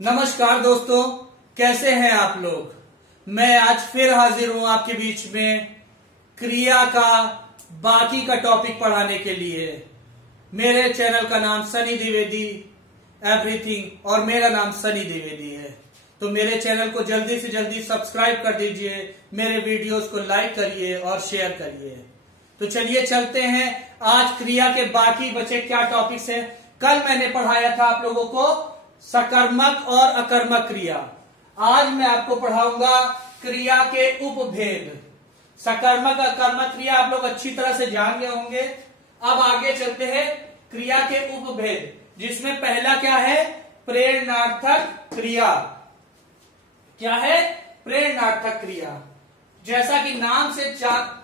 नमस्कार दोस्तों, कैसे हैं आप लोग। मैं आज फिर हाजिर हूं आपके बीच में क्रिया का बाकी का टॉपिक पढ़ाने के लिए। मेरे चैनल का नाम सनी द्विवेदी एवरीथिंग और मेरा नाम सनी द्विवेदी है। तो मेरे चैनल को जल्दी से जल्दी सब्सक्राइब कर दीजिए, मेरे वीडियोस को लाइक करिए और शेयर करिए। तो चलिए चलते हैं, आज क्रिया के बाकी बचे क्या टॉपिक्स हैं। कल मैंने पढ़ाया था आप लोगों को सकर्मक और अकर्मक क्रिया। आज मैं आपको पढ़ाऊंगा क्रिया के उपभेद। सकर्मक अकर्मक क्रिया आप लोग अच्छी तरह से जान गए होंगे। अब आगे चलते हैं क्रिया के उपभेद, जिसमें पहला क्या है, प्रेरणार्थक क्रिया। क्या है? प्रेरणार्थक क्रिया। जैसा कि नाम से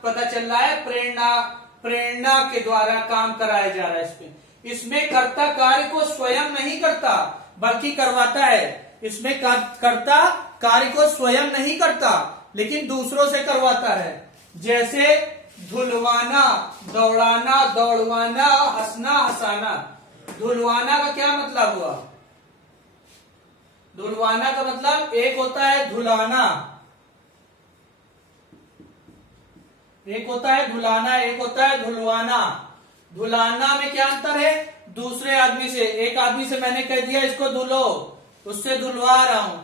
पता चल रहा है, प्रेरणा के द्वारा काम कराया जा रहा है। इसमें कर्ता कार्य को स्वयं नहीं करता बल्कि करवाता है। इसमें कर्ता कार्य को स्वयं नहीं करता लेकिन दूसरों से करवाता है। जैसे धुलवाना, दौड़ाना, दौड़वाना, हंसना, हंसाना। धुलवाना का क्या मतलब हुआ? धुलवाना का मतलब एक होता है धुलाना, एक होता है धुलाना, एक होता है धुलवाना। धुलाना में क्या अंतर है? दूसरे आदमी से, एक आदमी से मैंने कह दिया इसको धुलो, उससे धुलवा रहा हूं।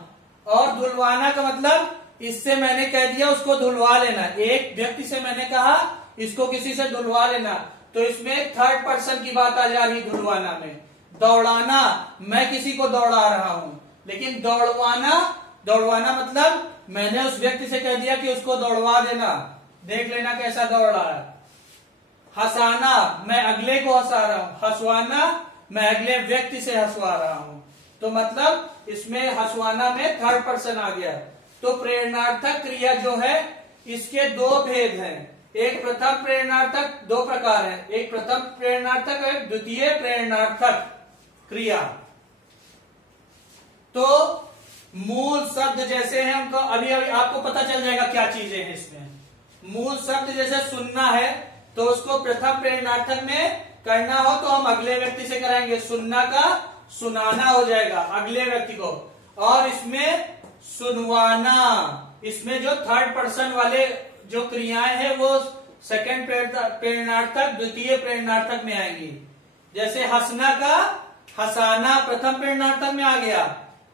और धुलवाना का मतलब इससे मैंने कह दिया उसको धुलवा लेना। एक व्यक्ति से मैंने कहा इसको किसी से धुलवा लेना, तो इसमें थर्ड पर्सन की बात आ जा रही धुलवाना में। दौड़ाना, मैं किसी को दौड़ा रहा हूं, लेकिन दौड़वाना मतलब मैंने उस व्यक्ति से कह दिया कि उसको दौड़वा देना, देख लेना कैसा दौड़ रहा है। हंसाना, मैं अगले को हंसा रहा हूं। हंसवाना, मैं अगले व्यक्ति से हंसवा रहा हूं। तो मतलब इसमें हंसवाना में थर्ड पर्सन आ गया। तो प्रेरणार्थक क्रिया जो है इसके दो भेद हैं। एक प्रथम प्रेरणार्थक, दो प्रकार है, एक प्रथम प्रेरणार्थक है, द्वितीय प्रेरणार्थक क्रिया। तो मूल शब्द जैसे हैं उनको अभी आपको पता चल जाएगा क्या चीजें हैं इसमें। मूल शब्द जैसे सुनना है तो उसको प्रथम प्रेरणार्थक में करना हो तो हम अगले व्यक्ति से कराएंगे। सुनना का सुनाना हो जाएगा अगले व्यक्ति को। और इसमें सुनवाना, इसमें जो थर्ड पर्सन वाले जो क्रियाएं हैं वो सेकंड प्रेरणार्थक द्वितीय प्रेरणार्थक में आएंगी। जैसे हंसना का हंसाना प्रथम प्रेरणार्थक में आ गया,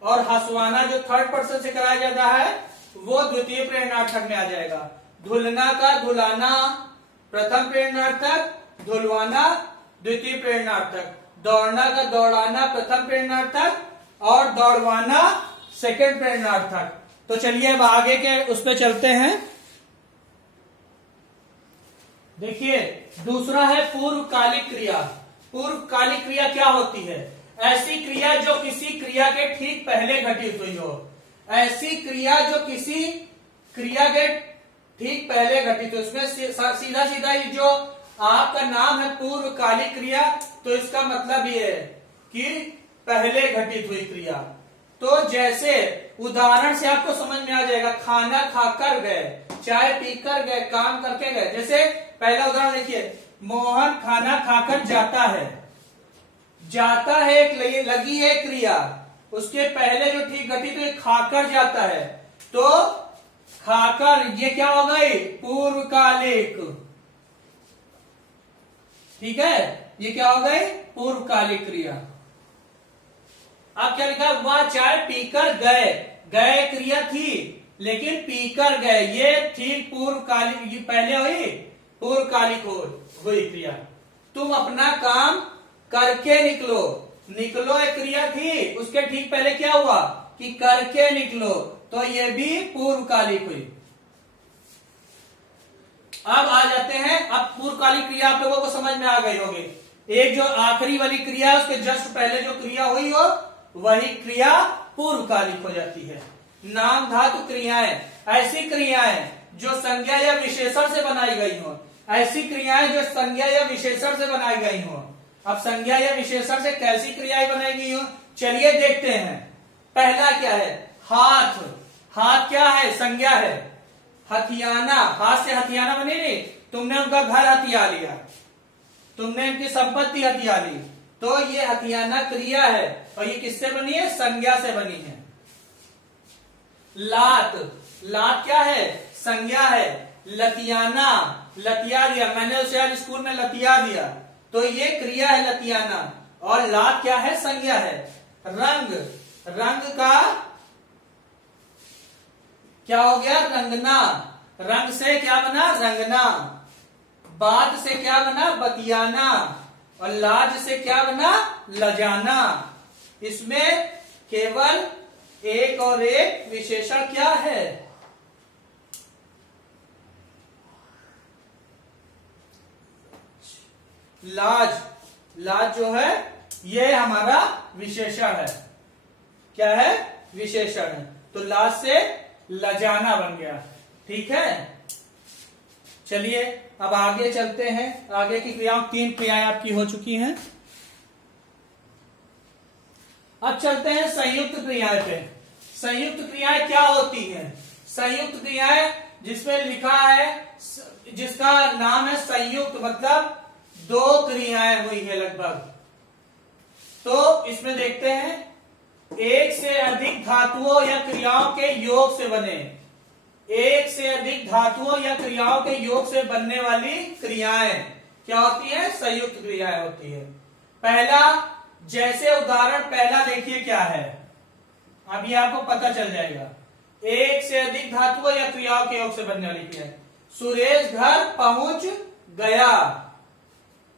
और हंसवाना जो थर्ड पर्सन से कराया जाता है वो द्वितीय प्रेरणार्थक में आ जाएगा। धुलना का धुलाना प्रथम प्रेरणार्थक, धुलवाना द्वितीय प्रेरणार्थक। दौड़ना का दौड़ाना प्रथम प्रेरणार्थक और दौड़वाना सेकंड प्रेरणार्थक। तो चलिए अब आगे के उस पर चलते हैं। देखिए दूसरा है पूर्वकालिक क्रिया। पूर्वकालिक क्रिया क्या होती है? ऐसी क्रिया जो किसी क्रिया के ठीक पहले घटित हुई हो। ऐसी क्रिया जो किसी क्रिया के ठीक पहले घटित हो। उसमें सीधा सीधा ये जो आपका नाम है पूर्वकालिक क्रिया, तो इसका मतलब ये है कि पहले घटित हुई क्रिया। तो जैसे उदाहरण से आपको समझ में आ जाएगा, खाना खाकर गए, चाय पीकर गए, काम करके गए। जैसे पहला उदाहरण देखिए, मोहन खाना खाकर जाता है। जाता है एक लगी है क्रिया, उसके पहले जो ठीक घटित हुई खाकर जाता है, तो खाकर ये क्या हो गई? पूर्वकालिक। ठीक है, ये क्या हो गई? पूर्वकालिक क्रिया। अब क्या लिखा? वह चाय पीकर गए। गए क्रिया थी लेकिन पीकर गए ये ठीक पूर्वकालिक, ये पहले हुई पूर्वकालिक हुई क्रिया। तुम अपना काम करके निकलो। निकलो एक क्रिया थी, उसके ठीक पहले क्या हुआ कि करके निकलो, तो ये भी पूर्वकालिक हुई। अब आ जाते हैं, अब पूर्वकालिक क्रिया आप लोगों को समझ में आ गई होगी। एक जो आखिरी वाली क्रिया है उसके जस्ट पहले जो क्रिया हुई हो वही क्रिया पूर्वकालिक हो जाती है। नाम धातु क्रियाएं, ऐसी क्रियाएं जो संज्ञा या विशेषण से बनाई गई हो। ऐसी क्रियाएं जो संज्ञा या विशेषण से बनाई गई हो। अब संज्ञा या विशेषण से कैसी क्रियाएं बनाई गई हो, चलिए देखते हैं। पहला क्या है? हाथ। हाथ क्या है? संज्ञा है। हथियाना, हाथ से हथियाना बने नहीं, तुमने उनका घर हथिया लिया, तुमने उनकी संपत्ति हथिया ली, तो ये हथियाना क्रिया है और ये किससे बनी है? संज्ञा से बनी है। लात, लात क्या है? संज्ञा है। लतियाना, लतिया दिया, मैंने उसे आज स्कूल में लतिया दिया, तो ये क्रिया है लतियाना। और लात क्या है? संज्ञा है। रंग, रंग का क्या हो गया? रंगना। रंग से क्या बना? रंगना। बात से क्या बना? बतियाना। और लाज से क्या बना? लजाना। इसमें केवल एक और एक विशेषण क्या है? लाज, लाज जो है ये हमारा विशेषण है। क्या है? विशेषण है। तो लाज से लजाना बन गया। ठीक है, चलिए अब आगे चलते हैं। आगे की क्रियाओं, 3 क्रियाएं आपकी हो चुकी हैं। अब चलते हैं संयुक्त क्रियाएं पे। संयुक्त क्रियाएं क्या होती हैं? संयुक्त क्रियाएं जिसमें लिखा है, जिसका नाम है संयुक्त, मतलब 2 क्रियाएं हुई है लगभग। तो इसमें देखते हैं, एक से अधिक धातुओं या क्रियाओं के योग से बने, एक से अधिक धातुओं या क्रियाओं के योग से बनने वाली क्रियाएं क्या होती है? संयुक्त क्रियाएं होती है। पहला, जैसे उदाहरण पहला देखिए क्या है, अभी आपको पता चल जाएगा। एक से अधिक धातुओं या क्रियाओं के योग से बनने वाली क्रिया। सुरेश घर पहुंच गया,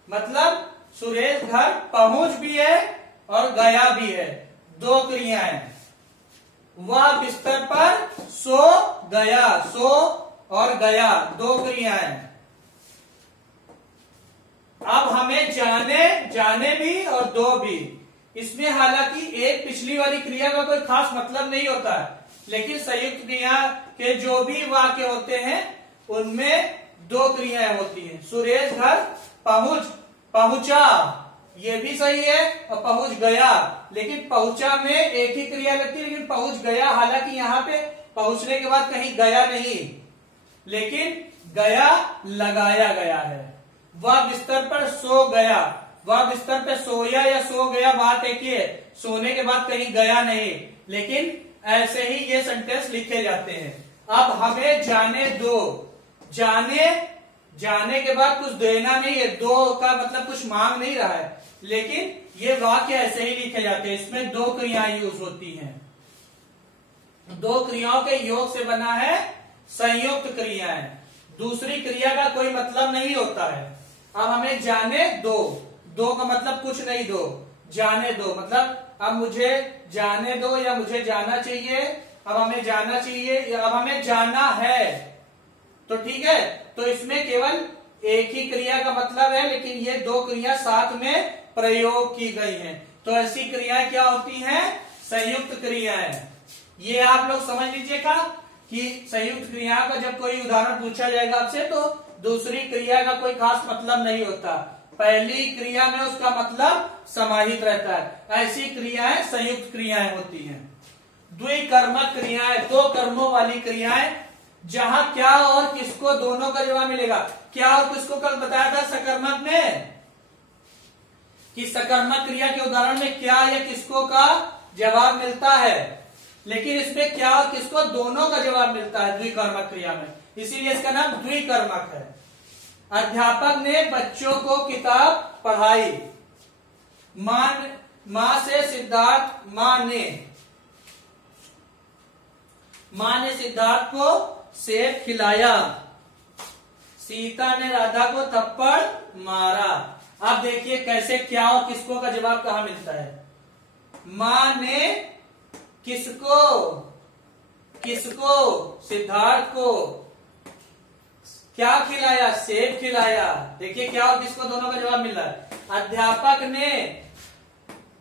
मतलब सुरेश घर पहुंच भी है और गया भी है, 2 क्रियाएं। वह बिस्तर पर सो गया, सो और गया, 2 क्रियाएं। अब हमें जाने, जाने भी और दो भी। इसमें हालांकि एक पिछली वाली क्रिया का कोई खास मतलब नहीं होता है, लेकिन संयुक्त क्रिया के जो भी वाक्य होते हैं उनमें 2 क्रियाएं होती हैं। सुरेश घर पहुंच, पहुंचा, ये भी सही है, और पहुंच गया, लेकिन पहुंचा में एक ही क्रिया लगती है, लेकिन पहुंच गया, हालांकि यहाँ पे पहुंचने के बाद कहीं गया नहीं, लेकिन गया लगाया गया है। वह बिस्तर पर सो गया, वह बिस्तर पर सोया या सो गया बात एक ही है, सोने के बाद कहीं गया नहीं, लेकिन ऐसे ही ये सेंटेंस लिखे जाते हैं। अब हमें जाने दो, जाने, जाने के बाद कुछ देना नहीं है, दो का मतलब कुछ मांग नहीं रहा है, लेकिन ये वाक्य ऐसे ही लिखे जाते हैं। इसमें 2 क्रियाएं यूज होती हैं, 2 क्रियाओं के योग से बना है संयुक्त क्रियाएं। दूसरी क्रिया का कोई मतलब नहीं होता है। अब हमें जाने दो, दो का मतलब कुछ नहीं दो, जाने दो मतलब अब मुझे जाने दो या मुझे जाना चाहिए, अब हमें जाना चाहिए या अब हमें जाना है, तो ठीक है। तो इसमें केवल एक ही क्रिया का मतलब है, लेकिन ये 2 क्रिया साथ में प्रयोग की गई हैं, तो ऐसी क्रियाएं क्या होती हैं? संयुक्त क्रियाएं। ये आप लोग समझ लीजिएगा कि संयुक्त क्रिया का जब कोई उदाहरण पूछा जाएगा आपसे, तो दूसरी क्रिया का कोई खास मतलब नहीं होता, पहली क्रिया में उसका मतलब समाहित रहता है। ऐसी क्रियाएं संयुक्त क्रियाएं होती हैं। द्विकर्मक क्रियाएं, 2 कर्मों वाली क्रियाएं, जहां क्या और किसको दोनों का जवाब मिलेगा। क्या और किसको कल बताया था सकर्मक में, कि सकर्मक क्रिया के उदाहरण में क्या या किसको का जवाब मिलता है, लेकिन इसमें क्या और किसको दोनों का जवाब मिलता है द्विकर्मक क्रिया में, इसीलिए इसका नाम द्विकर्मक है। अध्यापक ने बच्चों को किताब पढ़ाई, मां से सिद्धार्थ, मां ने सिद्धार्थ को सेब खिलाया, सीता ने राधा को थप्पड़ मारा। अब देखिए कैसे क्या और किसको का जवाब कहां मिलता है। मां ने किसको, सिद्धार्थ को क्या खिलाया? सेब खिलाया। देखिए क्या और किसको दोनों का जवाब मिल रहा है। अध्यापक ने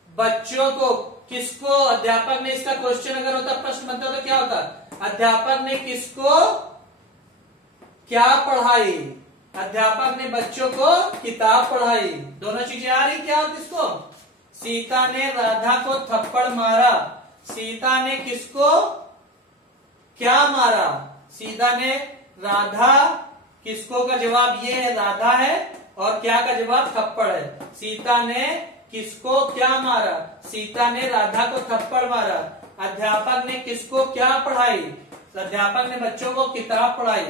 बच्चों को, किसको? अध्यापक ने, इसका क्वेश्चन अगर होता, प्रश्न बनता तो क्या होता? अध्यापक ने किसको क्या पढ़ाई? अध्यापक ने बच्चों को किताब पढ़ाई। दोनों चीजें आ रही, क्या और किसको? सीता ने राधा को थप्पड़ मारा, सीता ने किसको क्या मारा? सीता ने राधा, किसको का जवाब ये है राधा है, और क्या का जवाब थप्पड़ है। सीता ने किसको क्या मारा? सीता ने राधा को थप्पड़ मारा। अध्यापक ने किसको क्या पढ़ाई? अध्यापक ने बच्चों को किताब पढ़ाई।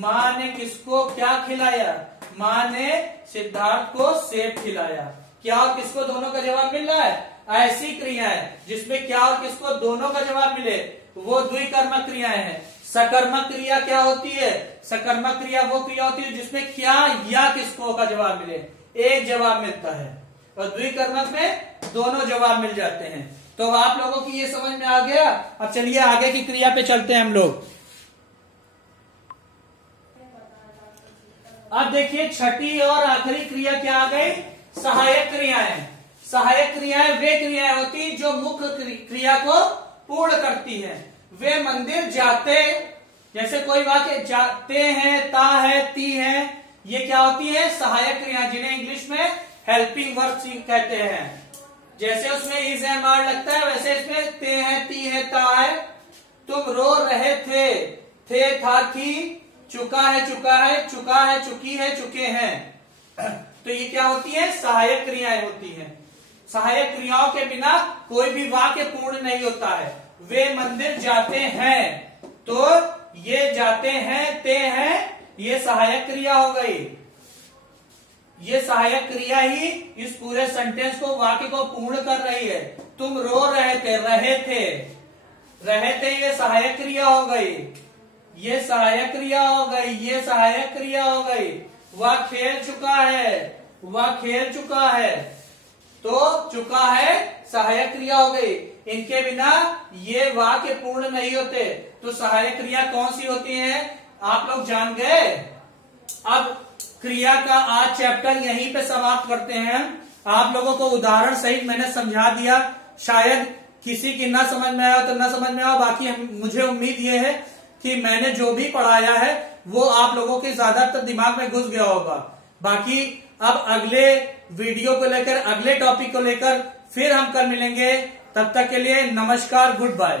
माँ ने किसको क्या खिलाया? माँ ने सिद्धार्थ को सेब खिलाया। क्या और किसको दोनों का जवाब मिल रहा है? ऐसी क्रियाएं जिसमें क्या और किसको दोनों का जवाब मिले वो द्विकर्मक क्रियाएं हैं। सकर्मक क्रिया क्या होती है? सकर्मक क्रिया वो क्रिया होती है जिसमें क्या या किसको का जवाब मिले, एक जवाब मिलता है। और द्विकर्मक में दोनों जवाब मिल जाते हैं। तो आप लोगों की ये समझ में आ गया। अब चलिए आगे की क्रिया पे चलते हैं हम लोग। अब देखिए छठी और आखिरी क्रिया क्या आ गई? सहायक क्रियाएं। सहायक क्रियाएं वे क्रियाएं होती जो मुख्य क्रिया को पूर्ण करती हैं। वे मंदिर जाते, जैसे कोई वाक्य जाते हैं, ता है, ती है, ये क्या होती है? सहायक क्रियाएं, जिन्हें इंग्लिश में हेल्पिंग वर्ब्स कहते हैं। जैसे उसमें इज एम आर लगता है वैसे इसमें ते है, ती है, ता है। तुम रो रहे थे, था, थी, चुका है, चुका है, चुका है, चुकी है, चुके हैं। तो ये क्या होती है? सहायक क्रियाएं होती हैं। सहायक क्रियाओं के बिना कोई भी वाक्य पूर्ण नहीं होता है। वे मंदिर जाते हैं, तो ये जाते हैं, ते हैं, ये सहायक क्रिया हो गई। ये सहायक क्रिया ही इस पूरे सेंटेंस को, वाक्य को पूर्ण कर रही है। तुम रो रहे थे, रहे थे ये सहायक क्रिया हो गई। ये सहायक क्रिया हो गई, ये सहायक क्रिया हो गई। वह खेल चुका है, वह खेल चुका है, तो चुका है सहायक क्रिया हो गई। इनके बिना ये वाक्य पूर्ण नहीं होते। तो सहायक क्रिया कौन सी होती है आप लोग जान गए। अब क्रिया का आज चैप्टर यहीं पे समाप्त करते हैं। आप लोगों को उदाहरण सहित मैंने समझा दिया। शायद किसी की ना समझ में आया तो ना समझ में आया, बाकी मुझे उम्मीद ये है कि मैंने जो भी पढ़ाया है वो आप लोगों के ज्यादातर दिमाग में घुस गया होगा। बाकी अब अगले वीडियो को लेकर, अगले टॉपिक को लेकर फिर हम कल मिलेंगे। तब तक के लिए नमस्कार, गुड बाय।